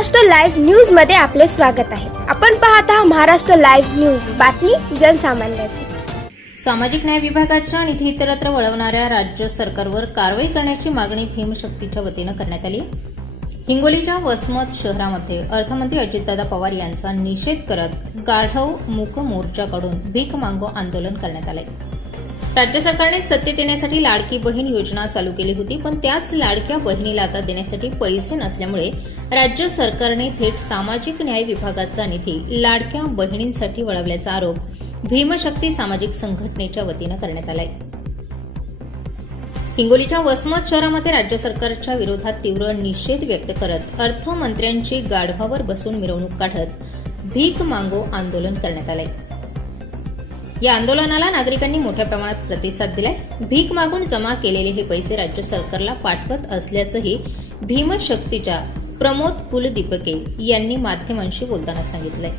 Maharashtra live न्यूजमध्ये आपले स्वागत आहे. आपण पाहत आहात महाराष्ट्र लाईव्ह न्यूज. बातमी जनसामान्याची. सामाजिक न्याय विभागाच्या निधी इतरत्र वळवणाऱ्या राज्य सरकारवर कारवाई करण्याची मागणी भीमशक्तीच्या वतीनं करण्यात आली. हिंगोलीच्या वसमत शहरामध्ये अर्थमंत्री अजितदादा पवार यांचा निषेध करत गाढव मूक मोर्चाकडून भीक मांगो आंदोलन करण्यात आलंय. राज्य सरकारने सत्तेत येण्यासाठी लाडकी बहीण योजना चालू केली होती पण त्याच लाडक्या बहिणीला आता देण्यासाठी पैसे नसल्यामुळे राज्य सरकारने थेट सामाजिक न्याय विभागाचा निधी लाडक्या बहिणींसाठी वळवल्याचा आरोप भीमशक्ती सामाजिक संघटनेच्या वतीनं करण्यात आलाय. हिंगोलीच्या वसमत शहरामध्ये राज्य सरकारच्या विरोधात तीव्र निषेध व्यक्त करत अर्थमंत्र्यांची गाढवावर बसून मिरवणूक काढत भीक मांगो आंदोलन करण्यात आलंय. या आंदोलनाला नागरिकांनी मोठ्या प्रमाणात प्रतिसाद दिलाय. भीक मागून जमा केलेले हे पैसे राज्य सरकारला पाठवत असल्याचंही भीमशक्तीच्या प्रमोद कुलदीपके यांनी माध्यमांशी बोलताना सांगितलंय.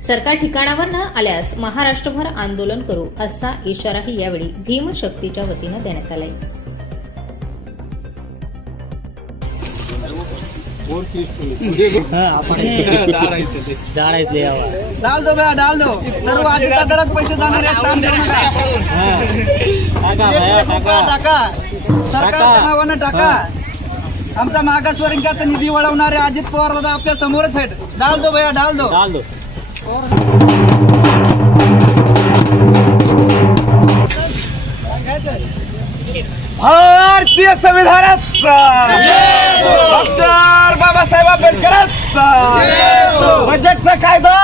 सरकार ठिकाणावर न आल्यास महाराष्ट्रभर आंदोलन करू असा इशाराही यावेळी भीमशक्तीच्या वतीनं देण्यात आलाय. डाल दो भैया डाल दो सर्व पैसे जाणार आहेत टाका टाका सरकारच्या नावानं टाका आमचा निधी वळवणारे अजित पवार दादा आपल्या समोरच आहेत डाल दो भैया डाल दो डाल दो भारतीय संविधानाचा आंबेडकर बजेटचा कायदा.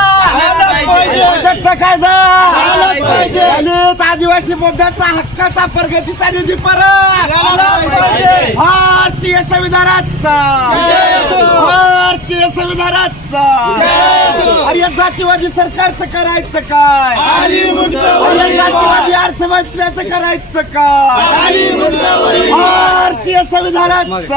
बजेटचा कायदा. दलित आदिवासी बौद्धांचा हक्काचा प्रगतीचा निधी परत. भारतीय संविधानाचा. भारतीय संविधानाचा. अरे जातीवादी सरकारचं करायचं काय? अरे या जातीवादी अर्थव्यवस्थेचं करायचं काय? भारतीय संविधानाचा.